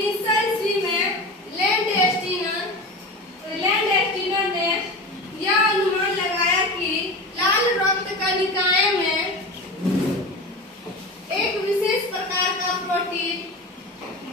1919 ईस्वी में लैंड एस्टीनर ने यह अनुमान लगाया कि लाल रक्त कणिकाएं में एक विशेष प्रकार का प्रोटीन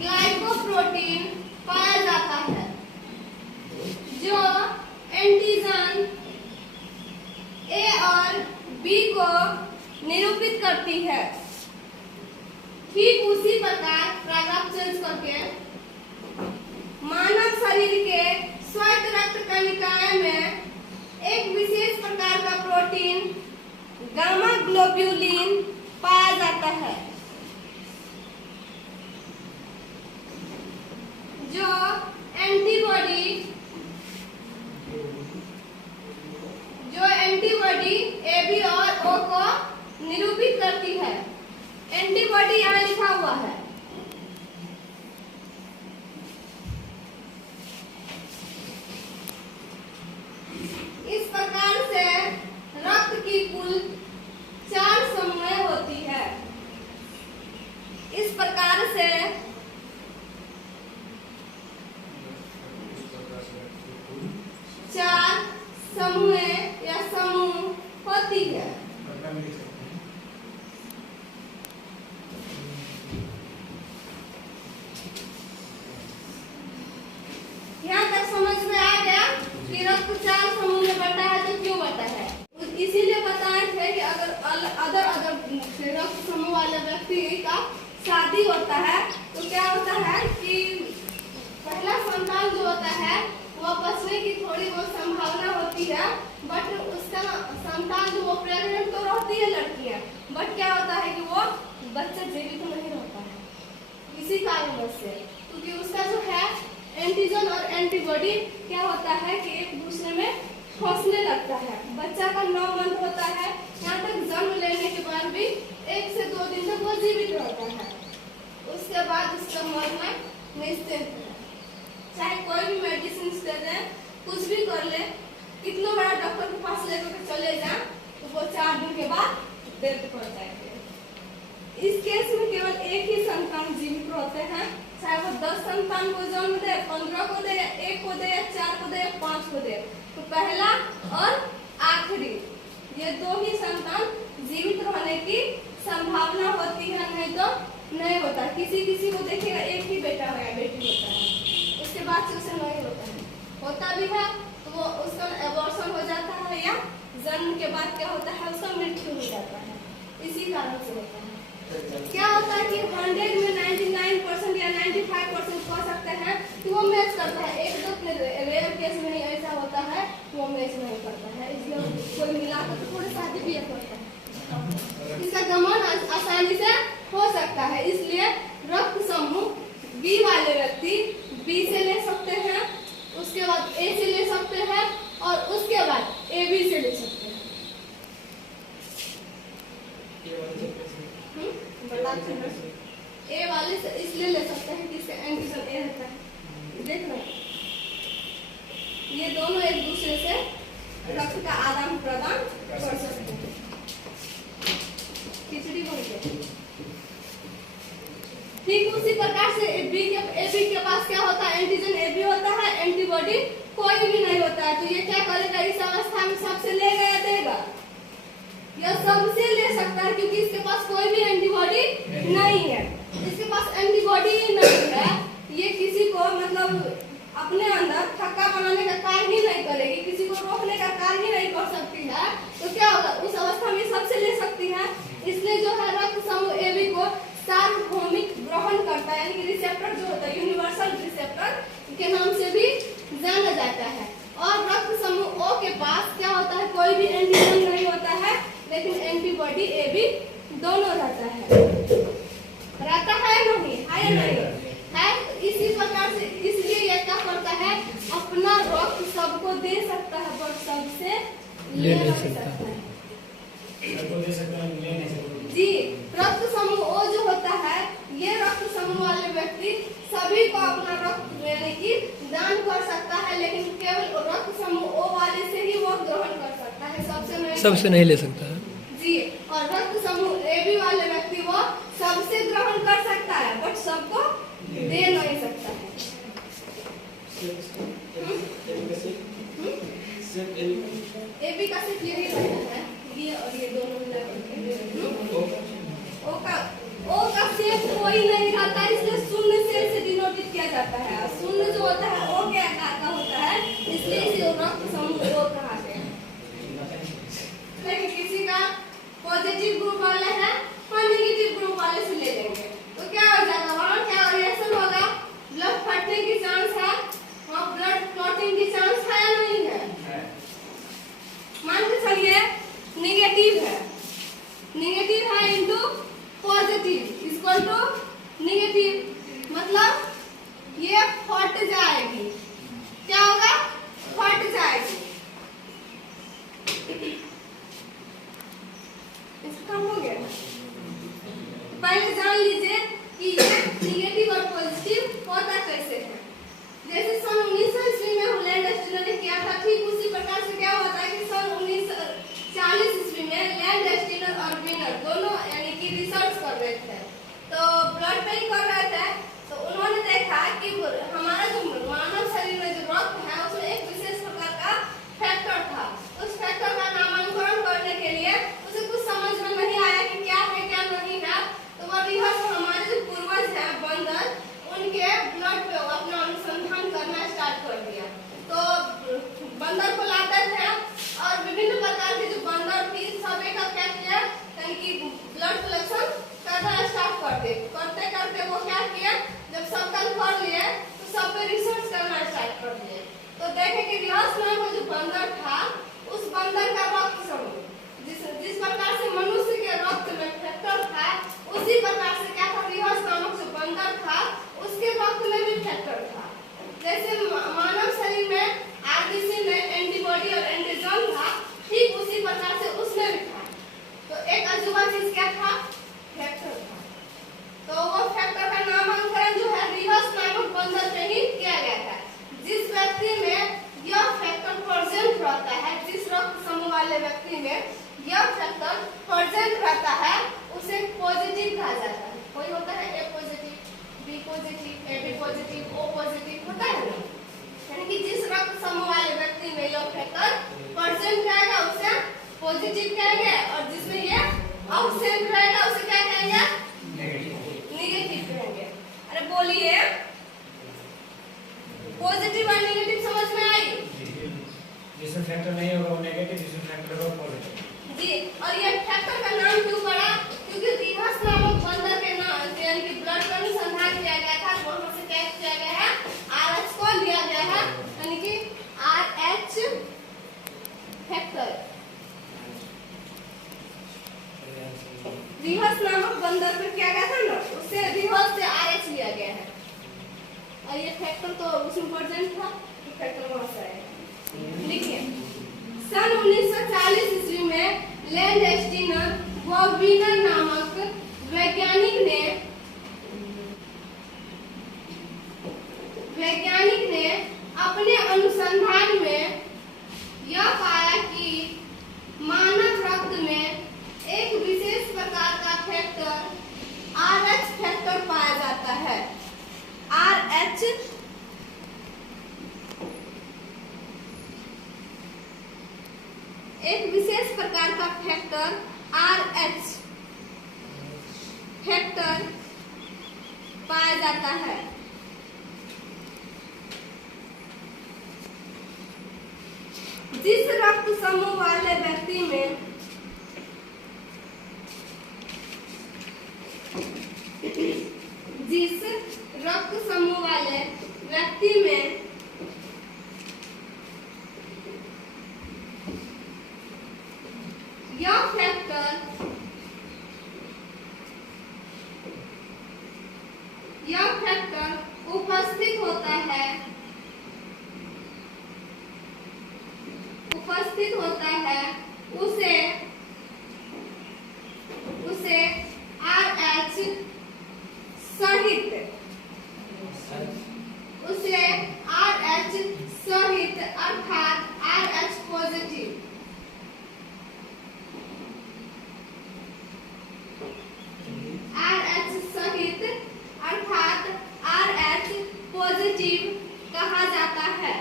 ग्लाइकोप्रोटीन पाया जाता है जो एंटीजन ए और बी को निरूपित करती है। ठीक उसी प्रकार पैराग्राफ चेंज करके मानव शरीर के श्वेत रक्त कणिकाएं में एक विशेष प्रकार का प्रोटीन गामा ग्लोब्यूलिन पाया जाता है जो एंटीबॉडी ए बी और ओ को निरूपित करती है। एंटीबॉडी यहाँ लिखा हुआ है। इस प्रकार से रक्त की कुल 4 समूहें होती है। इस प्रकार से चार समूहें या समूह होती है। यहाँ तक समझ में आ गया कि रक्त 4 समूह में बटा है तो क्यों बटा है। इसीलिए बताए थे कि अगर अदर रक्त समूह वाले व्यक्ति का शादी होता है तो क्या होता है कि पहला संतान जो होता है वो बचने की थोड़ी बहुत संभावना होती है, बट उसका संतान जो वो प्रेग्नेंट तो रहती है लड़कियां, बट क्या होता है कि वो बच्चा जीवित नहीं रहता है इसी कारणवश से, क्योंकि उसका जो है एंटीजन और एंटीबॉडी क्या होता है कि एक दूसरे में फंसने लगता है। बच्चा का 9 मंथ होता है, यहाँ तक जन्म लेने के बाद भी 1 से 2 दिन तक वो जीवित रहता है। उसके बाद उसका मरना निश्चित है। चाहे कोई भी मेडिसिन दे दे, कुछ भी कर ले, कितना बड़ा डॉक्टर के पास लेकर चले जाए तो वो 4 दिन के बाद डेथ कर जाएंगे। इस केस में केवल एक ही संतान जीवित रहते हैं, चाहे वो 10 संतान को जन्म दे, 15 को दे, 1 को दे, 4 को दे, 5 को दे, तो पहला और आखिरी ये 2 ही संतान जीवित रहने की संभावना होती है, नहीं तो नहीं होता। किसी को देखिएगा एक ही बेटा हो या बेटी होता है, उसके बाद से उसे नहीं होता भी है तो वो उसका एबॉर्शन हो जाता है या जन्म के बाद क्या होता है उसका मृत्यु हो जाता है। इसी कारण से होता है। क्या होता है कि 100 में 99% या 95% कह सकते हैं कि वो मैच करता है। 1-2 रेयर केस में ही ऐसा होता है वो मैच नहीं करता है, इसलिए कोई मिलाकर तो थोड़ी शादी भी करता है, इसका गमन आसानी से हो सकता है। इसलिए रक्त समूह बी वाले व्यक्ति बी से ले सकते हैं, उसके बाद ए से ले सकते हैं और उसके बाद ए बी से ले सकते हैं। ए वाले से इसलिए ले सकते हैं कि इसका एंटीजन ए रहता है। देख रहे हैं ये दोनों एक दूसरे से रक्त का आदान प्रदान कर सकते हैं। खिचड़ी बन गई। ठीक उसी प्रकार से ए बी के पास क्या होता है, एंटीजन ए बी होता है, एंटीबॉडी कोई भी नहीं होता है। तो ये क्या करेगा, इस अवस्था में सबसे लेगा या देगा, यह सबसे ले सकता है क्योंकि इसके पास कोई भी एंटीबॉडी नहीं है। इसके पास एंटीबॉडी ही नहीं है, ये किसी को मतलब अपने अंदर थक्का बनाने का कार्य ही नहीं करेगी, किसी को रोकने का कार्य ही नहीं कर सकती है। तो क्या होगा, उस अवस्था में सबसे ले सकती है। इसलिए जो है रक्त समूह ए बी को सार्वभौमिक ग्रहण करता है, यानी कि रिसेप्टर जो होता है यूनिवर्सल रिसेप्टर के नाम से भी जाना जाता है। और रक्त समूह ओ के पास क्या होता है, कोई भी एंटीजन नहीं होता है, लेकिन एंटीबॉडी ए बी दोनों रहता है नहीं है या नहीं है। इसी प्रकार से इसलिए ये क्या करता है, अपना रक्त सबको दे सकता है पर सबसे ले नहीं सकता है। जी, रक्त समूह ओ जो होता है, ये रक्त समूह वाले व्यक्ति सभी को अपना रक्त देने की दान कर सकता है, लेकिन केवल रक्त समूह ओ वाले से ही वो ग्रहण कर सकता है, सबसे नहीं ले सकता है। जी, और रक्त समूह ए बी वाले व्यक्ति वो सबसे ग्रहण कर सकता है बट सबको दे नहीं सकता। कोई नहीं रहता, इसलिए शून्य से डिनोटेड किया जाता है। शून्य जो होता है O के आकार का होता है, इसलिए इसे रक्त समूह O कहा गया है। देखिए किसी का पॉजिटिव ग्रुप वाला है और नेगेटिव ग्रुप वाले से ले लेंगे तो क्या हो जाएगा, वहां क्या रिएक्शन होगा, ब्लड फटने की चांस है और ब्लड क्लॉटिंग की चांस है या नहीं है? मान के चलिए नेगेटिव है into positive equal to negative, मतलब ये फट जाएगी। क्या होगा? फट जाएगी। इसका हो गया। पहले जान लीजिए कि ये नेगेटिव और पॉजिटिव होता कैसे है। जैसे सन 1900 ईस्वी में हुलैंड स्टीनर ने किया था, ठीक उसी प्रकार से क्या होता है कि सन 1940 ईस्वी में लैंड स्टीनर और विनर दोनों यानी कि रिसर्च कर रहे थे, तो ब्लड बैंक कर रहे थे। तो उन्होंने देखा कि हमारा जो मानव शरीर में जो रक्त है उसमें एक विशेष प्रकार का फैक्टर था। उस फैक्टर का नामांकन करने के लिए उसे कुछ समझ में नहीं आया कि क्या है क्या नहीं है, तो वह हमारे जो पूर्वज है बंदर, उनके ब्लड पे अपना अनुसंधान करना स्टार्ट कर दिया। तो बंदर को लाते थे और विभिन्न प्रकार के जो बंदर थी सभी का क्या किया, यानी कि ब्लड कलेक्शन करना स्टार्ट कर दे। करते करते वो क्या किया, जब सब कल कर लिए तो सब पे रिसर्च करना स्टार्ट कर दिए। तो देखे कि रिहर्स नाम का जो बंदर था, उस बंदर का रक्त समूह जिस प्रकार से मनुष्य के रक्त में फैक्टर था, उसी प्रकार से क्या था, रिहर्स नामक जो बंदर था उसके रक्त में भी फैक्टर था। जैसे मानव शरीर में आरबीसी में एंटीबॉडी और एंटीजन था, ठीक उसी प्रकार से उसमें भी था। तो एक अजूबा चीज क्या था, फैक्टर था। तो वो फैक्टर का नामांकन जो है रिहर्स नामक बंदर पे ही किया गया था। जिस व्यक्ति में यह फैक्टर प्रेजेंट रहता है, जिस रक्त समूह वाले व्यक्ति में यह फैक्टर प्रेजेंट रहता है, उसे पॉजिटिव कहा जाता है। कोई होता है A positive, B positive, A B positive, O positive होता है ना, यानी कि जिस रक्त समूह वाले व्यक्ति में यह फैक्टर प्रेजेंट रहेगा उसे पॉजिटिव कहेंगे, और जिसमें यह एब्सेंट रहेगा उसे क्या कहेंगे, नेगेटिव कहेंगे। अरे बोलिए, पॉजिटिव और नेगेटिव समझ में आई? जिसमें फैक्टर नहीं होगा वो नेगेटिव, जिसमें फैक्टर होगा पॉजिटिव जी। और ये फैक्टर का नाम क्यों पड़ा, क्योंकि रिहर्स नामक बंदर के नाम यानी कि ब्लड का अनुसंधान किया गया था, वहां से क्या किया गया है, RH को लिया गया है, यानी कि RH फैक्टर। रिहर्स नामक बंदर पे क्या गया था ना, उससे रिहर्स से RH लिया गया है, और ये फैक्टर तो उसमें प्रेजेंट था, तो फैक्टर वहां से आया। देखिए सन 1940 ईस्वी में लैंड स्टीनर व विनर नामक वैज्ञानिक ने अपने अनुसंधान में यह पाया कि मानव रक्त में एक विशेष प्रकार का फैक्टर RH फैक्टर पाया जाता है। RH एक विशेष प्रकार का फैक्टर RH फैक्टर पाया जाता है। जिस रक्त समूह वाले व्यक्ति में यह फैक्टर उपस्थित होता है उसे RH सहित अर्थात RH पॉजिटिव कहा जाता है।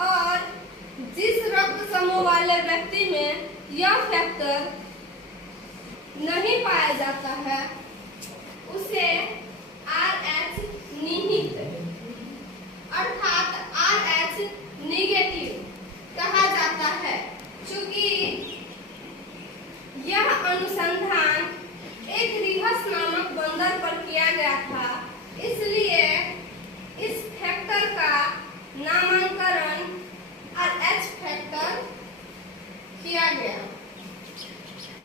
और जिस रक्त समूह वाले व्यक्ति में यह फैक्टर नहीं पाया जाता है उसे H निहित, अर्थात